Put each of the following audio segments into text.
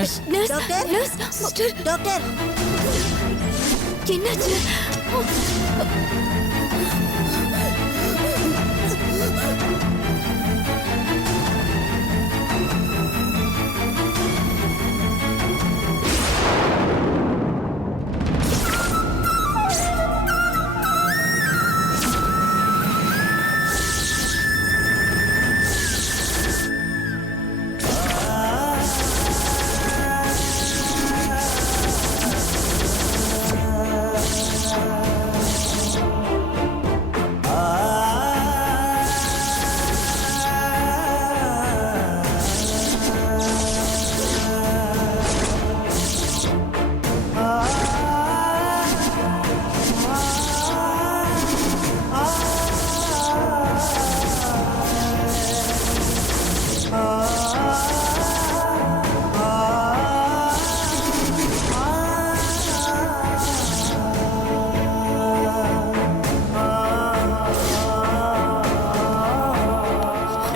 Nurse doctor nurse sister doctor என்னாச்சு?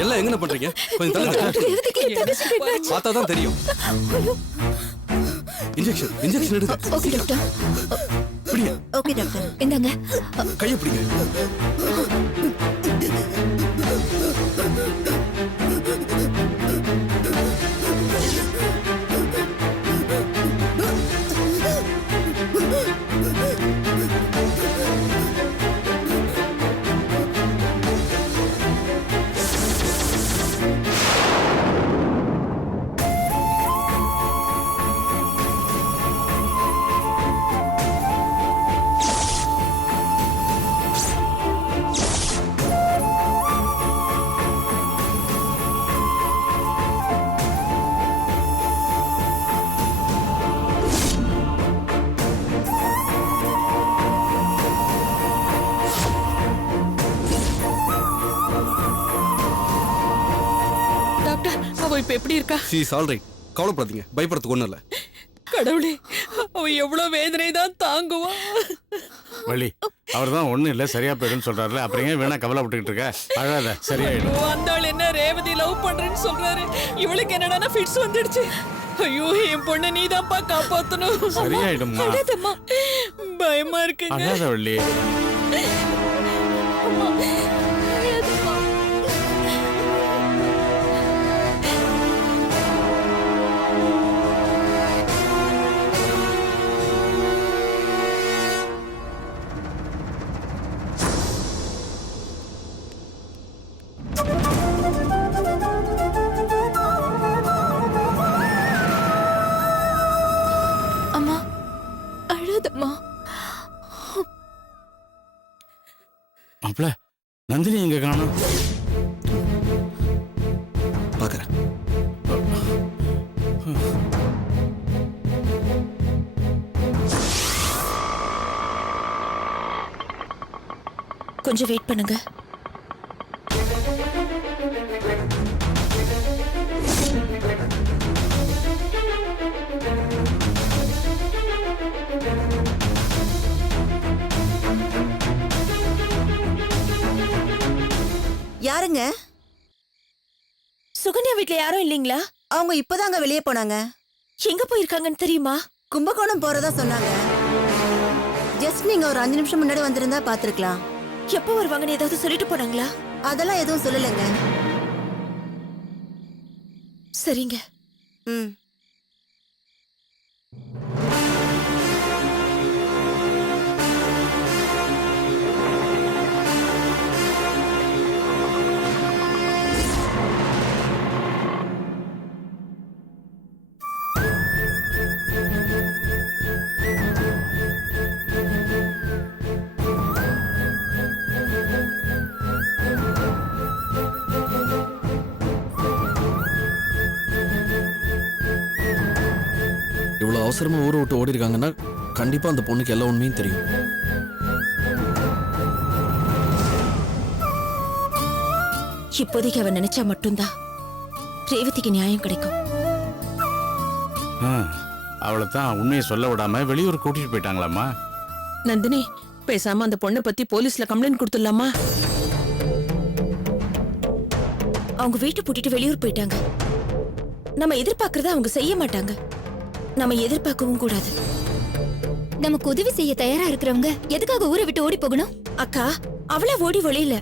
எல்லாம் எங்க பண்றீங்க? கொஞ்சம் தள்ளுங்க. பார்த்தா தான் தெரியும். இன்ஜெக்ஷன் எடுங்க. Okay doctor. பிடிங்க. Okay doctor. இந்தாங்க. கையை பிடிங்க. அவ இப்ப எப்படி இருக்கா? She is all right. கவலைப்படாதீங்க. பயப்படுறதுக்கு ஒண்ணும் இல்ல. கடவுளே, அவ எவ்வளவு வேதனை தான் தாங்குவா. வள்ளி, அவர்தான் ஒண்ணும் இல்ல சரியா போயிடுன்னு சொல்றாருல, அப்புறம் ஏன் வேணா கவலைப்பட்டுக்கிட்டு இருக்க? அழாத, சரியாயிடும். அந்த ஆள் என்ன ரேவதி லவ் பண்றேன்னு சொல்றாரு, இவளுக்கு என்னடா ஃபிட்ஸ் வந்துடுச்சு. ஐயோ, என் பொண்ணு நீதான்ப்பா காப்பாத்தணும். சரியாயிடும்மா. அழாதம்மா, பயமா இருக்கு. அழாத வள்ளி. அம்மா அழாதம்மா. மாப்ள, நந்தினி எங்க காணோம்? பாக்குறேன். கொஞ்சம் வெயிட் பண்ணுங்க. யாருங்க? சுகன்யா வீட்ல யாரும் இல்லீங்களா? அவங்க இப்பதாங்க வெளியே போனாங்க. எங்க போயிருக்காங்கன்னு தெரியுமா? கும்பகோணம் போறதா சொன்னாங்க. ஜஸ்ட் நீங்க ஒரு 5 நிமிஷம் முன்னாடி வந்திருந்தா பாத்துருக்கலாம். எப்போ வருவாங்கன்னு ஏதாவது சொல்லிட்டு போனாங்களா? அதெல்லாம் எதுவும் சொல்லலைங்க. சரிங்க. ம். இவ்வளவு அவசரமா ஊரை விட்டு ஓடி இருக்காங்கன்னா கண்டிப்பா அந்த பொண்ணுக்கு எல்லா உண்மையும் தெரியும். இப்போதைக்கு அவன் நினைச்சா மட்டும்தான் ரேவதிக்கு நியாயம் கிடைக்கும். அவளை தான் உண்மையை சொல்ல விடாம வெளியூர் கூட்டிட்டு போயிட்டாங்களாமா. நந்தினி, பேசாம அந்த பொண்ணை பத்தி போலீஸ்ல கம்ப்ளைண்ட் கொடுத்துடலாமா? அவங்க வீட்டை பூட்டிட்டு வெளியூர் போயிட்டாங்க. நம்ம எதிர்பார்க்கறத அவங்க செய்ய மாட்டாங்க. நம்ம எதிர்பார்க்கவும் கூடாது. நமக்கு உதவி செய்ய தயாரா இருக்கிறவங்க எதுக்காக ஊரை விட்டு ஓடி போகணும்? அக்கா, அவள ஓடி ஒளியல.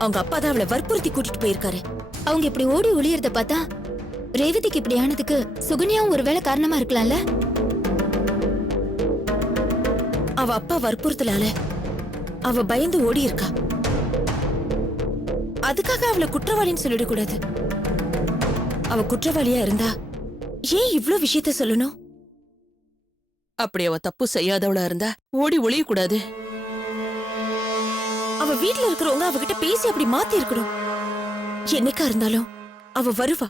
அவங்க அப்பா தான் அவளை வற்புறுத்தி கூட்டிட்டு போயிருக்காரு. அவங்க இப்படி ஓடி ஒளியறத பார்த்தா ரேவதிக்கு இப்படி ஆனதுக்கு சுகன்யாவும் ஒருவேளை காரணமா இருக்கலாம்ல? அவ அப்பா வற்புறுத்தலால அவ பயந்து ஓடி இருக்கா. அதுக்காக அவளை குற்றவாளின்னு சொல்லிட கூடாது. அவ குற்றவாளியா இருந்தா ஏன் இவ்ளோ விஷயத்த சொல்லணும்? அப்படி அவ தப்பு செய்யாதவளா இருந்தா ஓடி ஒளிய கூடாது. அவ வீட்ல இருக்கிறவங்க அவகிட்ட பேசி அப்படி மாத்தி இருக்கணும். என்னைக்கா இருந்தாலும் அவ வருவா,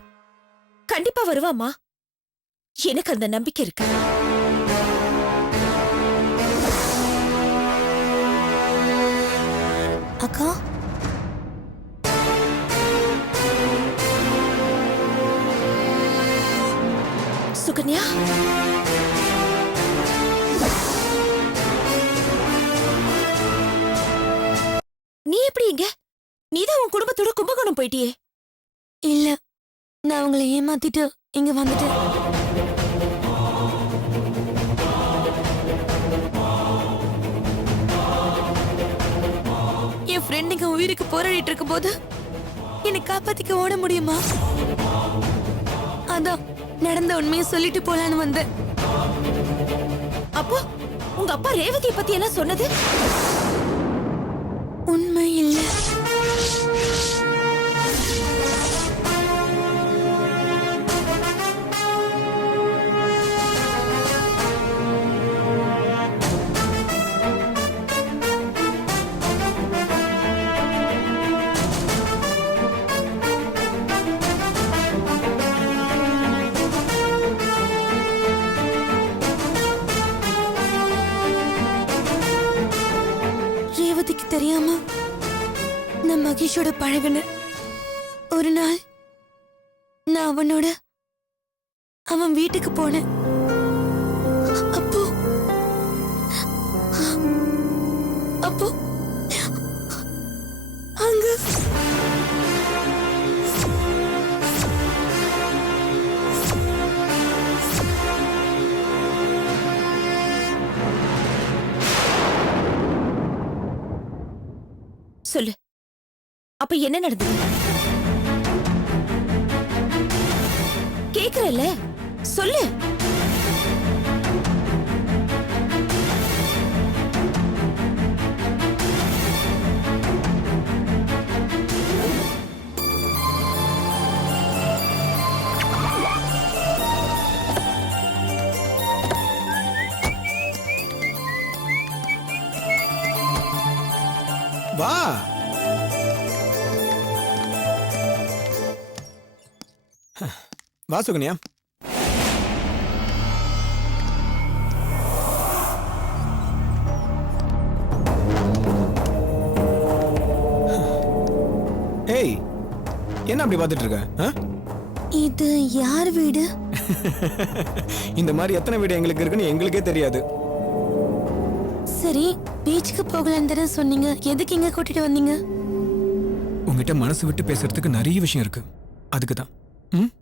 கண்டிப்பா வருவாமா. எனக்கு அந்த நம்பிக்கை இருக்கு. அக்கா, சுகன்யா, நீ எப்படி இங்க? நீதான் உன் குடும்பத்தோட கும்பகோணம் போயிட்டியே. இல்ல, நான் அவங்களை ஏமாத்திட்டு இங்க வந்துட்டேன். என் ஃப்ரெண்டுங்க உயிருக்கு போராடிட்டு இருக்கும் போது என்னை காப்பாத்திக்க ஓட முடியுமா? அதான் நடந்த உண்மையை சொல்லிட்டு போலான்னு வந்தேன். அப்போ உங்க அப்பா ரேவதியை பத்தி எல்லாம் சொன்னது உண்மை இல்ல. ரேவதிக்கு தெரியாம நான் மகேஷோட பழகுனேன். ஒரு நாள் நான் அவன் வீட்டுக்கு போனேன். அப்போ அப்போ அங்க சொல்லு. அப்ப என்ன நடந்தது? கேக்குறல்ல, சொல்லு. வா. வா சுகன்யா. ஏய், என்ன அப்படி பார்த்துட்டு இருக்க? இது யார் வீடு? இந்த மாதிரி எத்தனை வீடு எங்களுக்கு இருக்குன்னு எங்களுக்கே தெரியாது. சரி, பீச்சுக்கு போகலான்னு தானே சொன்னீங்க. எதுக்கு இங்க கூட்டிட்டு வந்தீங்க? உங்ககிட்ட மனசு விட்டு பேசுறதுக்கு நிறைய விஷயம் இருக்கு. அதுக்கு தான். ம்,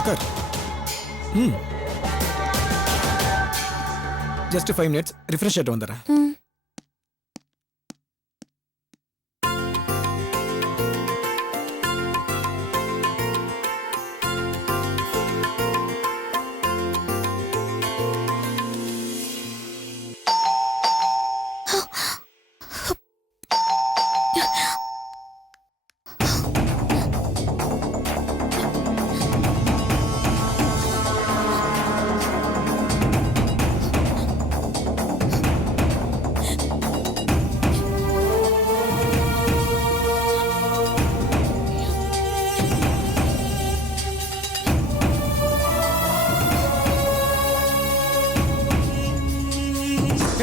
உட்கார். ம், ஜஸ்ட் 5 minutes ரிஃப்ரெஷ் ஆகிட்டு வந்துடுறேன். ம்.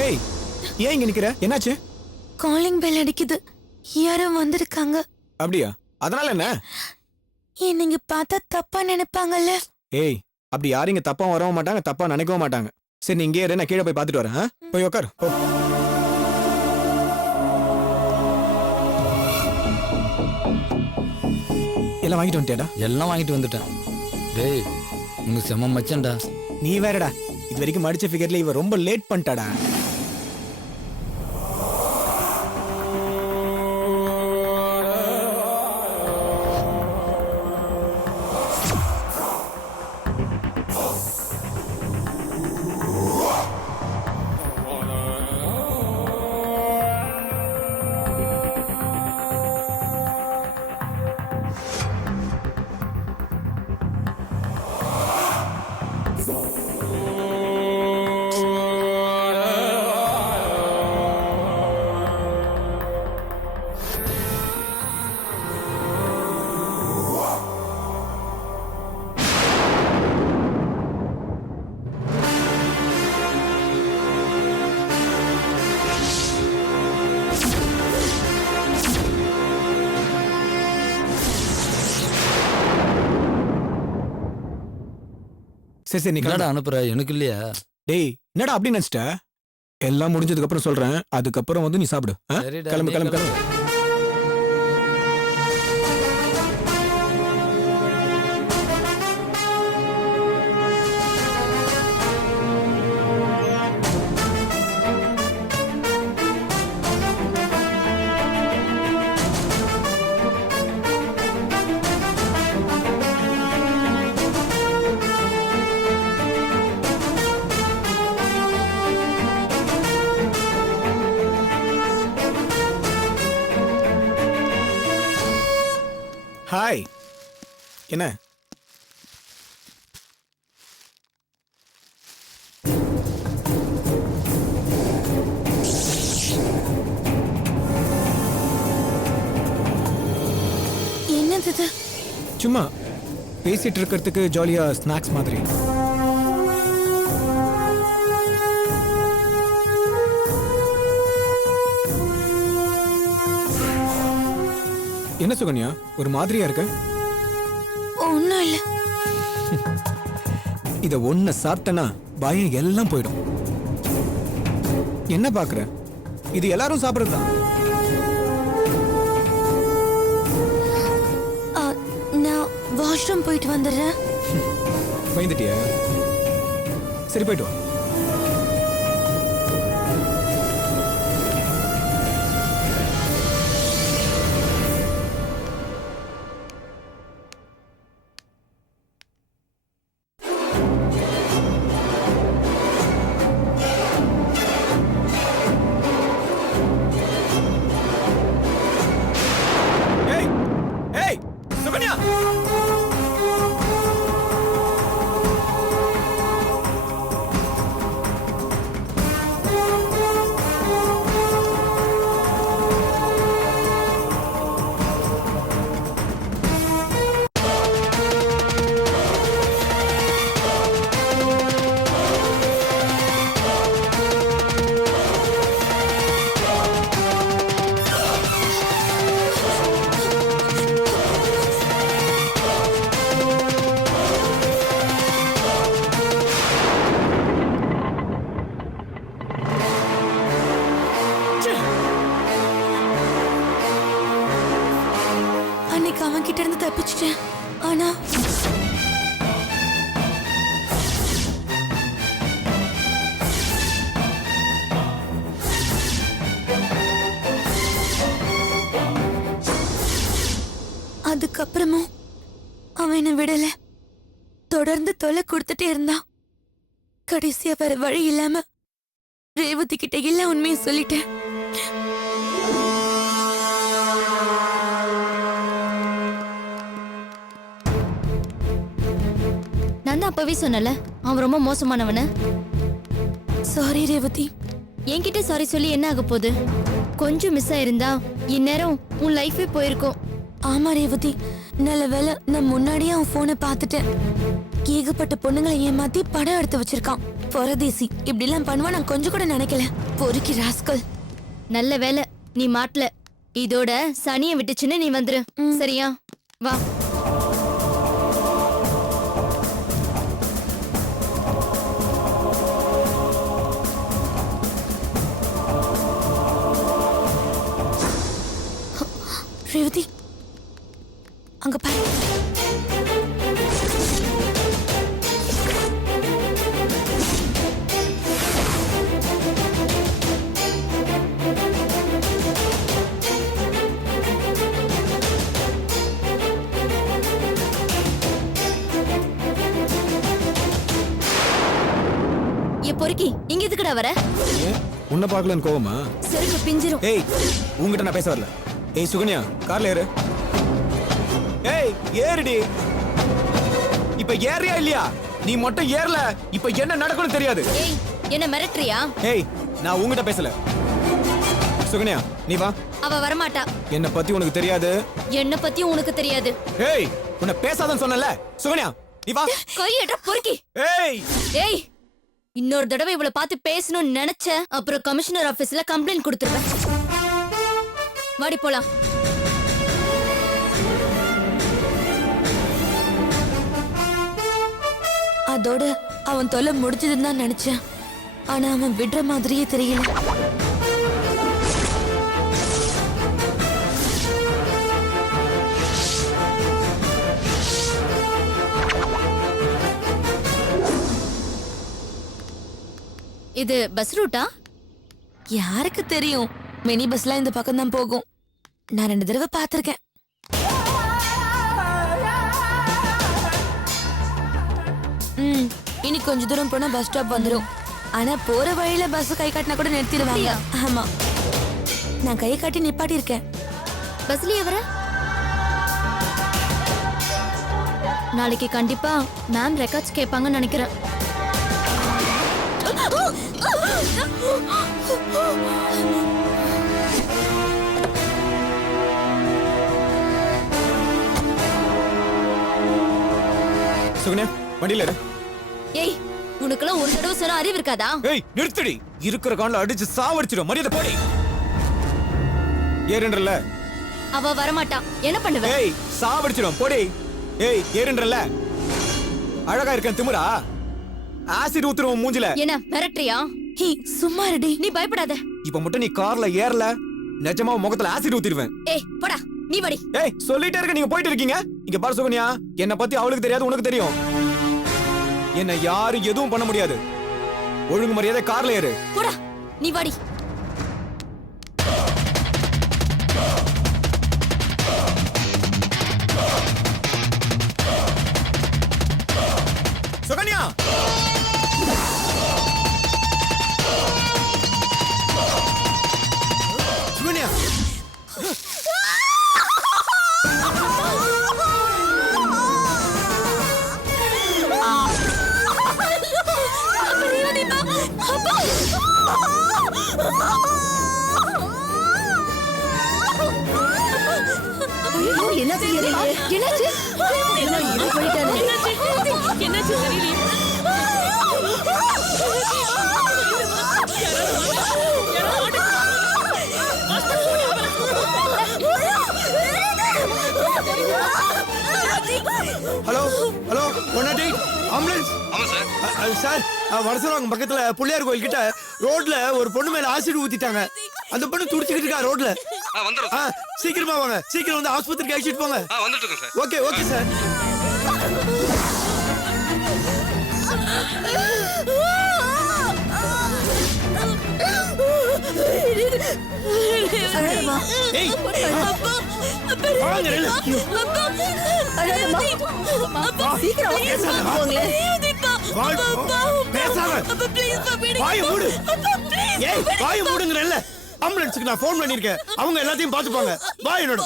ஏய், ஏன் இங்க நிக்கிற? என்னாச்சு? காலிங் பெல் அடிக்குது. யாரோ வந்திருக்காங்க. அப்படியா? அதனால என்ன? என்னங்க பார்த்தா தப்பா நினைப்பாங்கல்ல. ஏய் அப்படி யாரும் இங்க தப்பா வரவும் மாட்டாங்க தப்பா நினைக்கவும் மாட்டாங்க. சரி நீ இங்கே இரு, நான் கீழே போய் பார்த்துட்டு வரேன். போய் உட்காரு போ. எல்லாம் வாங்கிட்டு வந்துட்டியாடா? எல்லாம் வாங்கிட்டு வந்துட்டேன். டேய் உங்க செம்ம மச்சன்டா. நீ வேறடா, இது வரைக்கும் மடிச்ச ஃபிகர்ல இவ ரொம்ப லேட் பண்ணிட்டாடா. சரி சரி நீ என்னடா கிளம்பு. அனுப்புற? எனக்கு இல்லையா? டேய் என்னடா அப்படி நினைச்சிட்ட? எல்லாம் முடிஞ்சதுக்கு அப்புறம் சொல்றேன், அதுக்கப்புறம் வந்து நீ சாப்பிடு. சரிடா, கிளம்பு நீ கிளம்பு கிளம்பு. ஹாய். என்ன என்னது இது? சும்மா பேசிட்டு இருக்கிறதுக்கு ஜாலியா ஸ்நாக்ஸ் மாதிரி. என்ன சுகன்யா ஒரு மாதிரியா இருக்க? ஒண்ணும் இல்ல. இத ஒன்ன சாப்பிட்டனா பயம் எல்லாம் போயிடும். என்ன பாக்குற? இது எல்லாரும் சாப்பிடுறதுதான். நான் வாஷ்ரூம் போயிட்டு வந்துடுறேன். பயந்துட்டியா? சரி போயிட்டு வா. ஏய் ஏய் சுகன்யா, அன்னைக்கு அவன் கிட்ட இருந்து தப்பிச்சிட்டேன். ஆனா அதுக்கப்புறமும் அவன் என்ன விடல. தொடர்ந்து தொலை கொடுத்துட்டே இருந்தான். கடைசியா வேற வழி இல்லாம ரேவதி கிட்ட எல்லா உண்மையும் சொல்லிட்டேன். நான் தான் அப்பவே சொன்னல அவன் ரொம்ப மோசமானவன. சாரி ரேவதி. என்கிட்ட சாரி சொல்லி என்ன ஆக போகுது? கொஞ்சம் மிஸ் ஆயிருந்தா இந்நேரம் உன் லைஃபே போயிருக்கும். ஆமா ரேவதி, நல்ல வேளை நான் முன்னாடியே அவன் போனை பார்த்துட்டேன். ஏகப்பட்ட பொண்ணுங்களை ஏமாத்தி படம் எடுத்து வச்சிருக்கான். பரதேசி இப்படி எல்லாம் பண்ணுவா நான் கொஞ்சம் கூட நினைக்கல. பொறுக்கி ராஸ்கல். நல்ல வேலை நீ மாட்டல. இதோட சனியை விட்டுச்சுன்னு நீ வந்துரு. சரியா? வா. ரேவதி அங்க பாரு. ஏ பொறுக்கி இங்க எதுக்குடா வர? ஏன் உன்னை பார்க்கலன்னு கோவமா? செருப்பு பிஞ்சிரும். ஏய் உங்ககிட்ட நான் பேச வரல. ஏய் சுகன்யா கார்ல ஏறு. ஏய் ஏறுடி. இப்ப ஏறியா இல்லையா? நீ மட்டும் ஏறல இப்ப என்ன நடக்கும்னு தெரியாது. ஏய் என்ன மிரட்டுறியா? ஏய் நான் உங்ககிட்ட பேசல. சுகன்யா நீ வா. அவ வரமாட்டா. என்ன பத்தி உனக்கு தெரியாது. என்ன பத்தியும் உனக்கு தெரியாது. ஏய் உன்னை பேசாதன்னு சொன்னல. சுகன்யா நீ வா. கையடா பொறுக்கி. ஏய் ஏய் இன்னொரு தடவை இவளை பார்த்து பேசணும்னு நினைச்ச அப்புறம் கமிஷனர் ஆபீஸ்ல கம்ப்ளைண்ட் கொடுத்துருவேன். வாடி போலாம். அதோட அவன் தொலை முடிஞ்சதுன்னு தான் நினைச்சேன். ஆனா அவன் விடுற மாதிரியே தெரியல. இது பஸ் ரூட்டா? யாருக்கு தெரியும்? மினி பஸ்லாம் இந்த பக்கம் தான் போகும். நான் 2 தடவை பார்த்திருக்கேன். இனி கொஞ்ச தூரம் போனா பஸ் ஸ்டாப் வந்துரும். ஆனா போற வழியில பஸ் கை காட்டினா கூட நிறுத்திடுவாங்க. ஆமா நான் கை காட்டி நிப்பாட்டி இருக்கேன். பஸ்லயே வர? நாளைக்கு கண்டிப்பா மேம் ரெக்கார்ட்ஸ் கேட்பாங்கன்னு நினைக்கிறேன். சுகன்யா வண்டியில ஏறு. ஏய் உனக்கெல்லாம் ஒரு தடவை சொன்னா அறிவு இருக்காதா? ஏய் நிறுத்துடி. இருக்கிற கால்ல அடிச்சு சாவடிச்சிடும். மரியாதை போடி. ஏறுன்றல. அவ வரமாட்டா. என்ன பண்ணுவ? ஏய் சாவடிச்சிடும் போடி. ஏய் ஏறுன்றல. அழகா இருக்கேன் திமிரா? ஆசிட் ஊத்துறோம் மூஞ்சில. என்ன மிரட்டுறியா? ஹே சும்மா இருடி. நீ பயப்படாத. இப்ப மட்டும் நீ கார்ல ஏறல நிஜமா முகத்துல ஆசிட் ஊத்திடுவேன். ஏய் போடா நீ வடி. ஏய் சொல்லிட்டே இருக்க நீங்க போயிட்டு இருக்கீங்க. இங்க பாரு சுகன்யா என்ன பத்தி அவளுக்கு தெரியாது உனக்கு தெரியும். என்ன யாரும் எதுவும் பண்ண முடியாது. ஒழுங்கு மரியாதை கார்ல ஏறு. போடா நீ வடி. சுகன்யா சுகன்யா ஐயோ என்னாச்சு? என்னாச்சு? என்ன இரு போயிட்டானே. என்னாச்சு தெரியலையே. Hello hello 108 ambulance. ஆமா சார். சார் வடசரவாங்க பக்கத்துல பிள்ளையார் கோயில் கிட்ட ரோட்ல ஒரு பொண்ணு மேல ஆசிட் ஊத்திட்டாங்க. அந்த பொண்ணு துடிச்சுக்கிட்டு இருக்கா ரோட்ல. வந்துரும். சீக்கிரமா வாங்க. சீக்கிரம் வந்து ஆஸ்பத்திரிக்கு அழைச்சிட்டு போங்க. வந்துட்டு இருக்கேன் சார். Okay okay sir. அழகமா. ஏய் வாங்க ரெண்டு. அழகமா. சீக்கிரம் போங்களே. பேசாம வாய மூடு. ஏய் வாய மூடுங்கறல்ல. ஆம்புலன்ஸ்க்கு நான் ஃபோன் பண்ணிருக்கேன். அவங்க எல்லாத்தையும் பாத்துப்பாங்க. வா என்னோட.